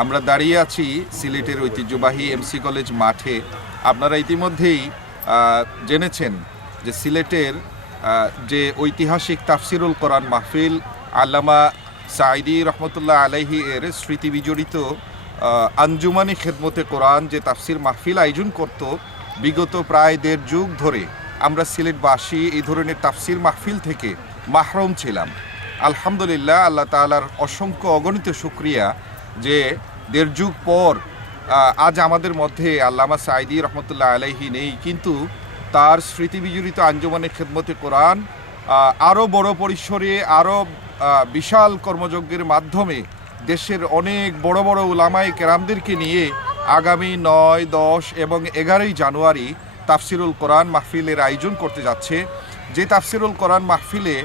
আমরা দাঁড়িয়ে আছি সিলেটের ঐতিহ্যবাহী এমসি কলেজ মাঠে। আপনারা ইতিমধ্যেই জেনেছেন যে সিলেটের যে ঐতিহাসিক তাফসিরুল কোরআন মাহফিল, আল্লামা সাইদি রহমতুল্লাহ আলাইহি এর স্মৃতি বিজড়িত আঞ্জুমানি খেদমতে কোরআন যে তাফসির মাহফিল আয়োজন করত, বিগত প্রায় দেড় যুগ ধরে আমরা সিলেটবাসী এই ধরনের তাফসির মাহফিল থেকে মাহরুম ছিলাম। আলহামদুলিল্লাহ, আল্লাহ তাআলার অসংখ্য অগণিত শুক্রিয়া। যে দেড় যুগ পর আজ আমাদের মধ্যে আল্লামা সাইদি রহমতুল্লাহ আলাইহি নেই, কিন্তু তার স্মৃতি বিজড়িত আঞ্জুমানে খেদমতে কোরআন আরও বড় পরিসরে আরও বিশাল কর্মযজ্ঞের মাধ্যমে দেশের অনেক বড় বড় উলামাই কেরামদেরকে নিয়ে আগামী নয়, দশ এবং এগারোই জানুয়ারি তাফসিরুল কোরআন মাহফিলের আয়োজন করতে যাচ্ছে। যে তাফসিরুল কোরআন মাহফিলে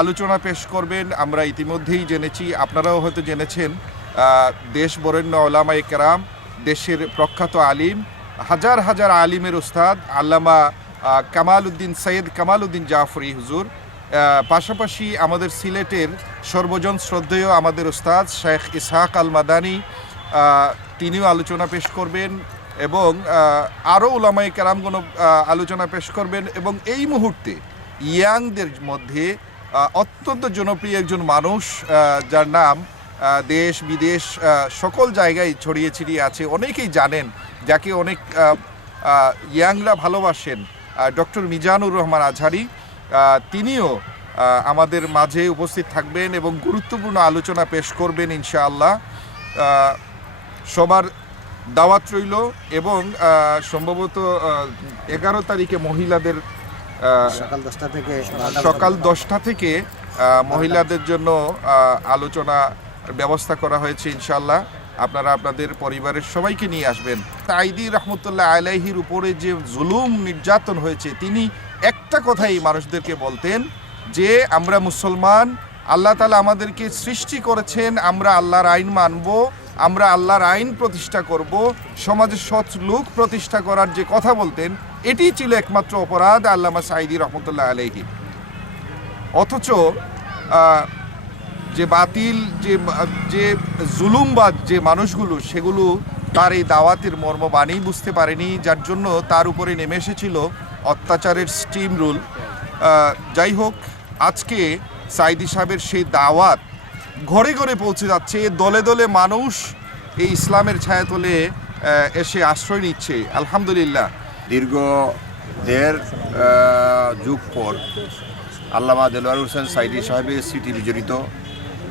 আলোচনা পেশ করবেন, আমরা ইতিমধ্যেই জেনেছি, আপনারাও হয়তো জেনেছেন দেশ বরেণ্য ওলামাই কেরাম, দেশের প্রখ্যাত আলিম, হাজার হাজার আলিমের উস্তাদ, আল্লামা কামাল উদ্দিন সৈয়দ কামাল উদ্দিন জাফরি হুজুর। পাশাপাশি আমাদের সিলেটের সর্বজন শ্রদ্ধেয় আমাদের উস্তাদ শেখ ইসহাক আল মাদানি তিনিও আলোচনা পেশ করবেন এবং আরও ওলামাই কেরামগণ আলোচনা পেশ করবেন এবং এই মুহূর্তে ইয়াংদের মধ্যে অত্যন্ত জনপ্রিয় একজন মানুষ যার নাম দেশ বিদেশ সকল জায়গায় ছড়িয়ে ছিটিয়ে আছে। অনেকেই জানেন যাকে অনেক ইয়াংরা ভালোবাসেন ডক্টর মিজানুর রহমান আজহারি। তিনিও আমাদের মাঝে উপস্থিত থাকবেন এবং গুরুত্বপূর্ণ আলোচনা পেশ করবেন ইনশাআল্লাহ। সবার দাওয়াত রইল এবং সম্ভবত এগারো তারিখে মহিলাদের সকাল দশটা থেকে সকাল দশটা থেকে মহিলাদের জন্য আলোচনা ব্যবস্থা করা হয়েছে ইনশাল্লাহ আপনারা আপনাদের পরিবারের সবাইকে নিয়ে আসবেন। তাইদি রহমতুল্লাহ আলাইহির উপরে যে জুলুম নির্যাতন হয়েছে, তিনি একটা কথাই মানুষদেরকে বলতেন যে, আমরা মুসলমান, আল্লাহ তালা আমাদেরকে সৃষ্টি করেছেন, আমরা আল্লাহর আইন মানব, আমরা আল্লাহর আইন প্রতিষ্ঠা করব সমাজে সৎ লোক প্রতিষ্ঠা করার যে কথা বলতেন, এটি ছিল একমাত্র অপরাধ আল্লামা সাইদি রহমতুল্লাহ আলাইহি। অথচ যে বাতিল যে যে জুলুমবাদ যে মানুষগুলো সেগুলো তার এই দাওয়াতের মর্ম বাণী বুঝতে পারেনি যার জন্য তার উপরে নেমে এসেছিল অত্যাচারের স্টিম রুল যাই হোক আজকে সাইদি সাহেবের সেই দাওয়াত ঘরে ঘরে পৌঁছে যাচ্ছে দলে দলে মানুষ এই ইসলামের ছায়াতলে আহ, এসে আশ্রয় নিচ্ছে। আলহামদুলিল্লাহ। দীর্ঘ দেড় যুগ পর আল্লামা দেলোয়ার হোসেন সাইদি সাহেবের স্মৃতি বিজড়িত।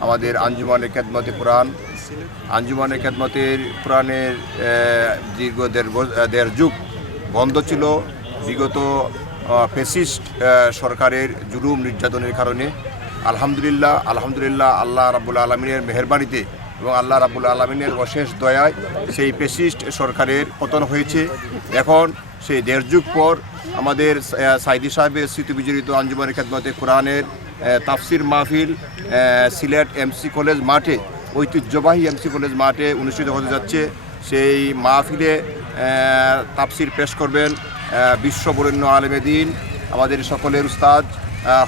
আমাদের আঞ্জুমানের খেদমতে কোরআন আঞ্জুমানের খেদমতের আহ, দীর্ঘ দেড় যুগ বন্ধ ছিল। বিগত ফেসিস্ট সরকারের জুলুম নির্যাতনের কারণে। আলহামদুলিল্লাহ আলহামদুলিল্লাহ আল্লাহ রাবুল আলমিনের মেহরবানিতে এবং আল্লাহ রাবুল আলমিনের অশেষ দয়ায় সেই পেসিস্ট সরকারের পতন হয়েছে। এখন সেই দেড় যুগ পর আমাদের সাইদি সাহেবের স্মৃতি বিজড়িত আঞ্জুমানের খেদমতে কোরআনের তাফসির মাহফিল সিলেট এমসি কলেজ মাঠে, ঐতিহ্যবাহী এমসি কলেজ মাঠে অনুষ্ঠিত হতে যাচ্ছে। সেই মাহফিলে তাফসির পেশ করবেন বিশ্ববরেণ্য আলেমে দিন, আমাদের সকলের উস্তাদ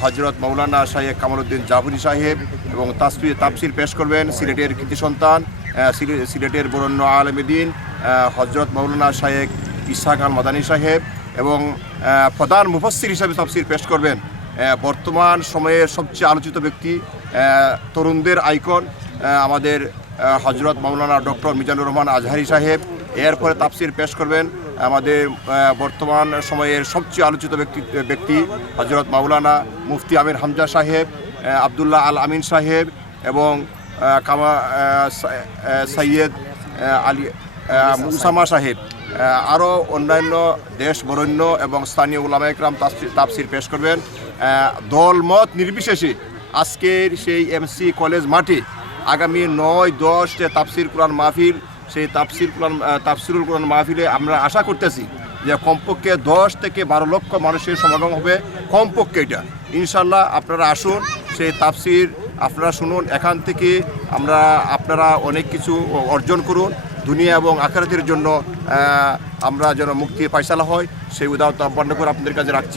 হজরত মৌলানা শাহেক কামালউদ্দিন জাফরি সাহেব এবং তাসফির তাফসির পেশ করবেন সিলেটের কৃতি সন্তান সিলে- সিলেটের বরণ্য আলমেদিন হজরত মৌলানা শাহেক ইসাক আল মাদানী সাহেব এবং প্রধান মুফাসির হিসাবে তাফসির পেশ করবেন। বর্তমান সময়ের সবচেয়ে আলোচিত ব্যক্তি তরুণদের আইকন আমাদের হজরত মৌলানা ডক্টর মিজানুর রহমান আজহারি সাহেব। এরপরে তাফসির পেশ করবেন আমাদের বর্তমান সময়ের সবচেয়ে আলোচিত ব্যক্তি ব্যক্তি হজরত মাওলানা মুফতি আমির হামজা সাহেব আবদুল্লাহ আল আমিন সাহেব এবং কামা সৈয়দ আলী উসামা সাহেব। আরও অন্যান্য দেশ বরণ্য এবং স্থানীয় উলামা একরাম তাফসির পেশ করবেন। দলমত নির্বিশেষে আজকের সেই এমসি কলেজ মাঠে আগামী নয় দশ যে তাফসির কোরআন মাহফিল, সেই তাফসির কোরআন তাফসিরুল কোরআন মাহফিলে আমরা আশা করতেছি যে কমপক্ষে দশ থেকে বারো লক্ষ মানুষের সমাগম হবে কমপক্ষে এটা। ইনশাল্লাহ আপনারা আসুন, সেই তাফসির আপনারা শুনুন, এখান থেকে আমরা, আপনারা অনেক কিছু অর্জন করুন। দুনিয়া এবং আখারাতের জন্য আমরা যেন মুক্তি পায়সালা হয়, সেই উদাহরণ আহ্বান করে আপনাদের কাছে রাখছি।